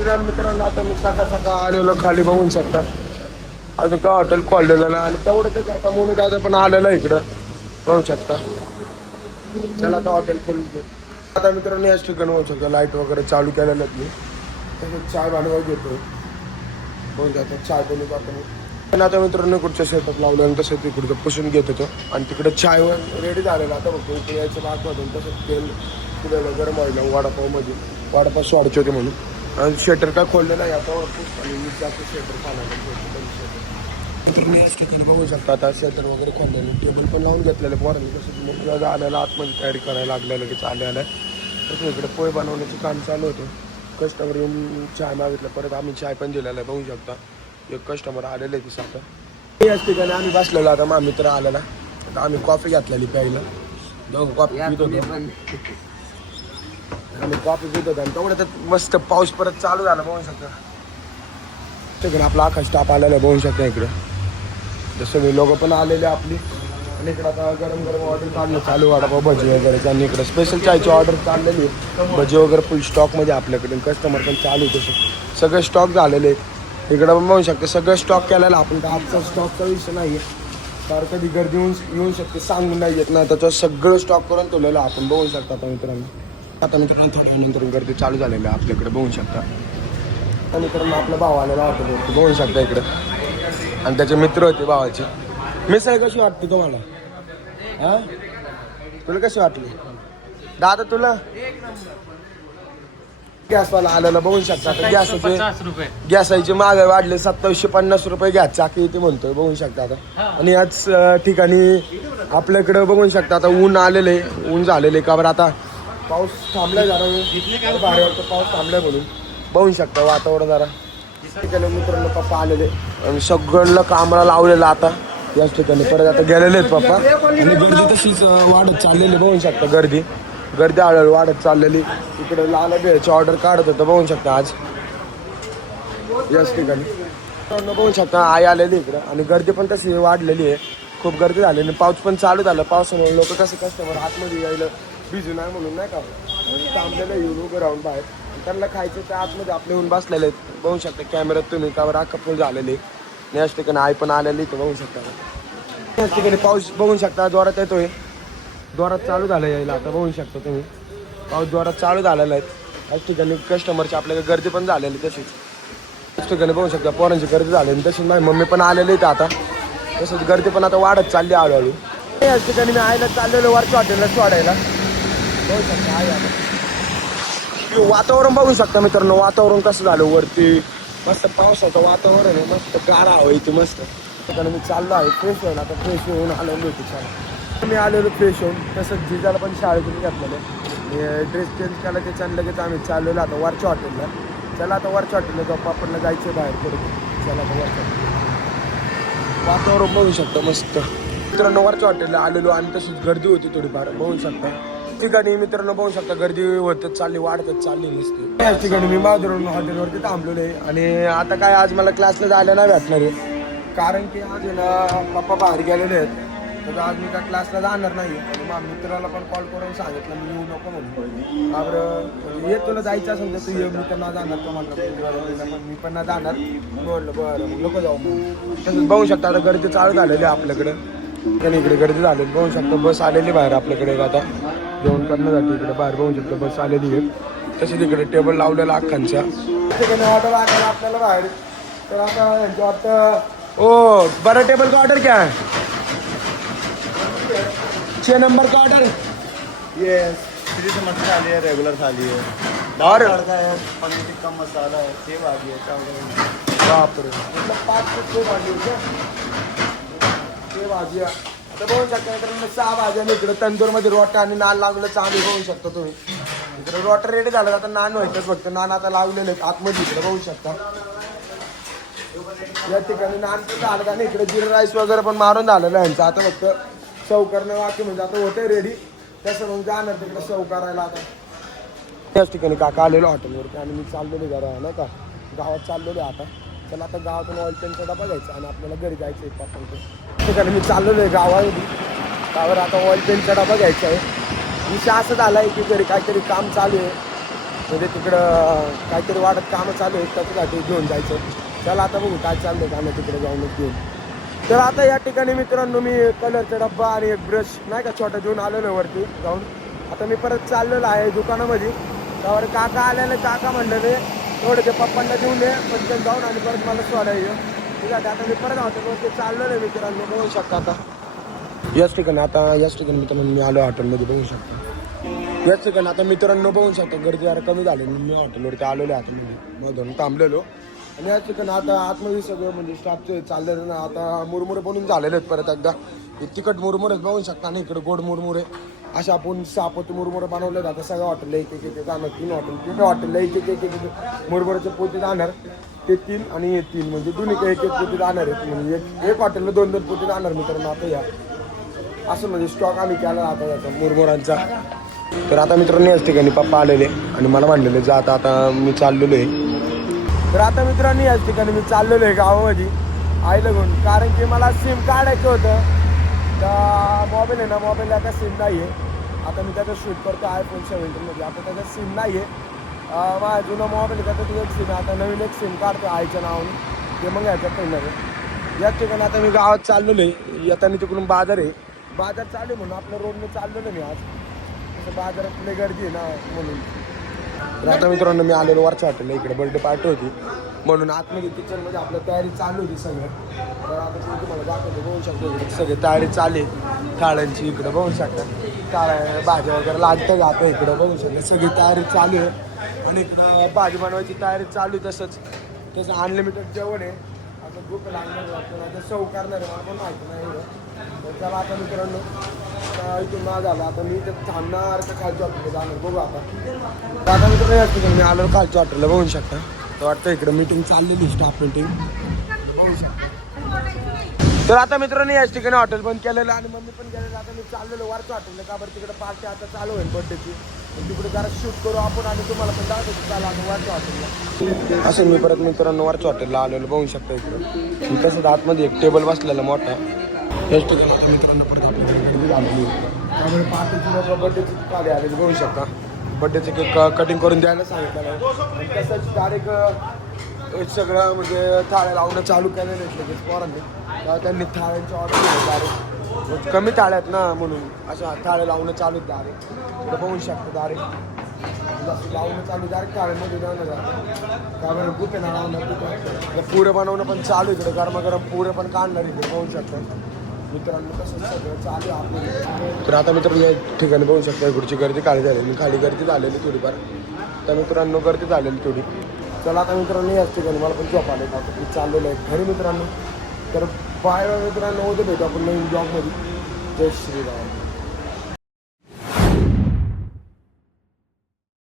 मित्रांनो आता मी सकाळ सकाळ आलेलो खाली बघून शकता. अजून काय हॉटेल खोललेलं नाही आणि तेवढंच आता म्हणून दादा पण आलेलं इकडं बघू शकता. चला आता हॉटेल खोलून घेऊ. आता मित्रांनो याच ठिकाणी होऊ शकतो लाईट वगैरे चालू केलेलं मी तसंच चाय बनवायला घेतो बघून जातो चाय बनवतो आपण. पण आता मित्रांनो कुठच्या शेतात लावलं आणि तसं तिकडचं पुसून घेत होतो आणि तिकडे चायवर रेडी झालेला. आता बघतो इकडे यायचं भाग होतं तसंच तेल पुढे गरम व्हायला वडापावमध्ये वडापाव सोडायचे होते म्हणून आणि शेटर काय खोललं नाही आता आणि मी जास्त शेटर चालवलं. याच ठिकाणी बघू शकता आता शेटर वगैरे खोललेलं टेबल पण लावून घेतलेलं पोरांनी कसं मग आलेलं आतमध्ये तयारी करायला लागलेलं की आलं तसं इकडे पोहे बनवण्याचं काम चालू होतं. कस्टमर येऊन चाय मागितलं परत आम्ही चाय पण दिलेला आहे बघू शकता. एक कस्टमर आलेलं आहे तिथं आता याच ठिकाणी आम्ही बसलेलो. आता मग मित्र आलेला आता आम्ही कॉफी घेतलेली प्यायला दोघं कॉफी पित होतो आम्ही कॉफी पित होतो आणि तेवढं तर मस्त पाऊस परत चालू झाला बघू शकता. ठिकाणी आपला आखा स्टाफ आलेला आहे बघू शकता. इकडं सगळे लोक पण आलेले आपली आणि इकडं आता गरम गरम ऑर्डर काढलं चालू वडापाव भजी वगैरे आणि इकडं स्पेशल चायची ऑर्डर चाललेली भजी वगैरे फुल स्टॉकमध्ये आपल्याकडे कस्टमर पण चालू तसं सगळे स्टॉक झालेले आहेत. इकडं पण बघू शकते सगळं स्टॉक केलेला आपण तर आजचा स्टॉकचा विषय नाही आहे तर कधी गर्दी येऊन शकते सांगून नाही येत नाही त्याच्यावर सगळं स्टॉक करून ठेवलेलं आपण बघू शकता. आता मित्रांनो थोड्या नंतर गर्दी चालू झालेली आहे आपल्याकडे बघू शकता. आता मित्रांनो आपला भाव आलेला होता बघू शकता इकडं आणि त्याचे मित्र होते भावाचे. मिसळ कशी वाटते तुम्हाला हा तुला कशी वाटली दादा तुला? गॅसवाला आलेला बघू शकता गॅसाचे महागाई वाढले 2750 रुपये गॅस चाकी ते म्हणतोय बघू शकता आता. आणि याच ठिकाणी आपल्याकडे बघू शकता आता ऊन आलेले ऊन झालेले का बरं आता पाऊस थांबलाय जरा बाहेर पाऊस थांबलाय म्हणून बघू शकता वातावरण जरा. ठिकाणी मित्रांनो पप्पा आलेले आणि सगळं कामाला लावलेलं आता याच ठिकाणी परत आता गेलेले आहेत पप्पा आणि गर्दी तशीच वाढत चाललेली बघू शकता. गर्दी हळूहळू वाढत चाललेली. इकडे लाल भेळची ऑर्डर काढत होतं बघू शकता आज याच ठिकाणी बघू शकता आई आलेली इकडं आणि गर्दी पण तशी वाढलेली आहे खूप गर्दी झालेली. पाऊस पण चालू झाला पावसामुळे लोक कसं कस्टमर आतमध्ये यायला बिझी नाही म्हणून नाही का थांबलेलं येऊन उभं राहून बाहेर त्यांना खायचं तर आतमध्ये आपले येऊन बसलेले आहेत बघू शकता. कॅमेऱ्यात तुम्ही कावर अख्खा फुल झालेली याच ठिकाणी आई पण आलेली इथं बघू शकता. याच ठिकाणी पाऊस बघू शकता जोरात येतोय जोरात चालू झालं यायला आता बघू शकता तुम्ही पाऊस जोरात चालू झालेला आहे. याच ठिकाणी कस्टमरची आपल्याकडे गर्दी पण झालेली तशीच याच ठिकाणी बघू शकता पोरांची गर्दी झालेली तशीच माझी मम्मी पण आलेली इथं आता तसंच गर्दी पण आता वाढत चालली हळूहळू. याच ठिकाणी मी आईला चाललेलो वरच्या हॉटेलला सोडायला बघू शकता आई आता. वातावरण बघू शकता मित्रांनो वातावरण कसं झालं वरती मस्त पावसाचं वातावरण आहे मस्त गारा हवं इथे मस्त. ठिकाणी मी चाललो आहे फ्रेश व्हायला आता फ्रेश होऊन आलेलो होते छान मी आलेलो फ्रेश होऊन तसंच जिजाला पण शाळेतून घातलेलं ड्रेस चेंज केला त्याच्यानं लगेच आम्ही चाललेलो आता वरच्या हॉटेलला. चला आता वरच्या हॉटेलला जाऊ पापडला जायचं बाहेर पडतो. चला आता वरच्या वातावरण बघू शकता मस्त मित्रांनो वरच्या हॉटेलला आलेलो आणि तशीच गर्दी होती थोडीफार बघू शकता. ठिकाणी मित्रांनो बघू शकता गर्दी होतच चालली वाढतच चालली नसते. याच ठिकाणी मी माधुरून हॉटेलवरती थांबलेलो आहे आणि आता काय आज मला क्लासला जायला नाही भेटणार आहे कारण की आज ना पप्पा बाहेर गेलेले आहेत तर आज मी काय क्लासला जाणार नाही. आणि मग मित्राला पण कॉल करून सांगितलं मी येऊ नको म्हणून बरं ये तुला जायचं असेल तर तू ये मी तर ना जाणार तो म्हणलं मी पण ना जाणार म्हणलं बरं मग नको जाऊ तसंच बघू शकता आता गर्दी चालू झालेली आहे आपल्याकडं आणि इकडे गर्दी झालेली बघू शकता बस आलेली बाहेर आपल्याकडे आता जेवण करण्यासाठी इकडे बाहेर बघू शकतो बस आलेली आहे. तसेच इकडे टेबल लावलेला अख्खांच्या ठिकाणी ऑर्डर आला आपल्याला बाहेर तर आता यांच्या वाटतं ओ बड़ा टेबल का ऑर्डर क्या है 6 नंबर का ऑर्डर ये 3 टमाटर थाली है रेगुलर थाली है और तड़का है पनीर टिक्का मसाला है सेव भाजी है चावल बाप रे मतलब 5 से 6 भाजी होत्या 6 भाजी आता बघू शकता मित्रांनो 6 भाज्या इकडे तंदूरमध्ये रोटा आणि नान लावलेलं चालू बघू शकता तुम्ही. इकडे रोटा रेडी झालं आता नान व्हायचंच फक्त नान आता लावलेले आतमध्ये इकडे बघू शकता. या ठिकाणी नान पण झालं का नाही इकडे जिरा राईस वगैरे पण मारून झालेलं आहे यांचं आता फक्त सर्व करणं बाकी म्हणजे आता होतंय रेडी तसं मग जाणार तिकडे सर्व करायला आता. त्याच ठिकाणी काका आलेलो हॉटेलवरती आणि मी चाललेलो जरा नाही का गावात चाललेलो आता. चला आता गावातून ऑइल पेनचा डबा घ्यायचा आणि आपल्याला घरी जायचं आहे पापांकडे. ठिकाणी मी चाललेलो आहे गावामध्ये त्यावर आता ऑइल पेनचा डबा घ्यायचा आहे. विषय असं झाला आहे की घरी काहीतरी काम चालू आहे म्हणजे तिकडं काहीतरी वाढत कामं चालू आहेत त्याच्यासाठी घेऊन जायचं. चला आता बघू काय चाललंय कामं तिकडे जाऊनच घेऊन. तर आता या ठिकाणी मित्रांनो मी कलरचा डब्बा आणि एक ब्रश नाही का छोटा घेऊन आलेलो वरती जाऊन. आता मी परत चाललेलो आहे दुकानामध्ये. त्यावर काका आलेले, काका म्हणलेले थोडं ते पप्पांना देऊन ये पण जाऊन आणि परत मला सोडायचं. ठीक आहे आता मी परत हॉटेलवरती चाललेलो आहे मित्रांनो, बघू शकता. आता याच ठिकाणी मित्रांनो मी आलो हॉटेलमध्ये, बघू शकता. याच ठिकाणी आता मित्रांनो बघू शकता गर्दी जरा कमी झाली. मी हॉटेलवरती आलेलो आहे हॉटेलमध्ये मधून थांबलेलो. आणि याच ठिकाणी आता आतमध्ये सगळं म्हणजे स्टाफचं चाललेलं ना. आता मुरमुरे बनवून झालेले आहेत परत एकदा. तिखट मुरमुरे बघू शकता ना, इकडे गोड मुरमुरे अशा आपण 6 पोते मुरमुरे बनवले जातात. सगळ्या हॉटेलला एक जाणार, 3 हॉटेलला एक मुरमुऱ्याचे पोते जाणार. ते 3 आणि हे 3 म्हणजे दोन्ही एक पोते जाणार आहेत. म्हणजे एक हॉटेलला 2-2 पोते जाणार मित्रांनो. आता या असं म्हणजे स्टॉक आम्ही केला आता याचा मुरमुरांचा. तर आता मित्रांनो याच ठिकाणी पप्पा आलेले आणि मला म्हणलेले जा आता मी चाललेलो आहे. तर आता मित्रांनो याच ठिकाणी मी चाललेलो आहे गावामध्ये आईला घेऊन. कारण की मला सिम काढायचं होतं. तर मोबाईल आहे ना, मोबाईलला आता सिम नाही आहे. आता मी त्याचं शूट करतो iPhone 17मध्ये. आता त्याचं सिम नाही आहे. माझा जुना मोबाईल त्याचं एक सिम आहे. आता नवीन एक सिम काढतो आईच्या नावाने, ते मग ह्याच्यात पहिलं. याच ठिकाणी आता मी गावात चाललेलो आहे. येताना तिकडून बाजार आहे, बाजार चालू म्हणून आपल्या रोडने चाललेलो मी आज. तसं बाजारात लई गर्दी आहे ना म्हणून. तर आता मित्रांनो मी आलेलो वरच्या हॉटेलला, इकडे बर्थडे पार्टी होती म्हणून आतमध्ये किचनमध्ये आपल्या तयारी चालू होती सगळं. तर आता तुम्हाला दाखवतो, बघू शकतो इकडे सगळी तयारी चालू आहे थाळ्यांची. इकडं बघू शकता थाळ्या भाज्या वगैरे लागतं जातं इकडं, बघू शकता सगळी तयारी चालू आहे. आणि इकडं भाजी बनवायची तयारी चालू आहे. तसं अनलिमिटेड जेवण आहे. आता भूक लागणार आपल्याला सर्व करणार आहे, मला पण माहिती नाही एवढं. तर चला आता मित्रांनो इथून ना झालं आता मी इथं थांबणार तर खालच्या हॉटेलला जाणार, बघू आता. आता मित्रांनो या ठिकाणी मी आलो खालच्या हॉटेलला, बघू शकता. तर वाटतं इकडं मीटिंग चाललेली, स्टाफ मीटिंग. तर आता मित्रांनो याच ठिकाणी हॉटेल बंद केलेलं आणि मम्मी पण गेलेलं. आता मी चाललेलो वरच्या हॉटेलला, का बरं तिकडे पार्टी आता चालू होईल बर्थडेची. तिकडे जरा शूट करू आपण आणि तुम्हाला पण दाखवतो. चालू आता वरच्या हॉटेलला. असं मी परत मित्रांनो वरच्या हॉटेलला आलेलो, बघू शकता इकडं. तसंच आतमध्ये एक टेबल बसलेला मोठा. याच ठिकाणी मित्रांनो परत आपल्याकडे गर्दी झालेली. त्यामुळे पार्टीची बर्थडेची गाडी आलेली, बघू शकता. बर्थडेचं केक कटिंग करून द्यायला सांगितलं आहे. तसंच डायरेक्ट सगळं म्हणजे थाळ्या लावणं चालू केलेलं आहे लगेच पोरांनी. त्यांनी थाळ्यांची ऑर्डर दिली डायरेक्ट. कमी थाळ्या आहेत ना म्हणून अशा थाळ्या लावणं चालू डायरेक्ट. पुढे बघू शकतो डायरेक्ट लावणं चालू डायरेक्ट थाळ्यांमध्ये जाणं जातं. त्यामुळे बुके ना लावणं पुरे बनवणं पण चालू इकडे. गरमागरम पुरे पण काढणार इकडे, बघू शकतो मित्रांनो. तसंच सगळं चालू आपलं. तर आता मित्रांनो या ठिकाणी बघू शकता इकडची गर्दी खाली झालेली, खाली गर्दी झालेली थोडीफार. तर मित्रांनो गर्दी झालेली थोडी. चला आता मित्रांनो याच ठिकाणी मला पण झोप आले. आता मी चाललेलं आहे घरी मित्रांनो. तर बाय मित्रांनो, होते भेटू आपण नवीन ब्लॉगमध्ये. जय श्रीराम.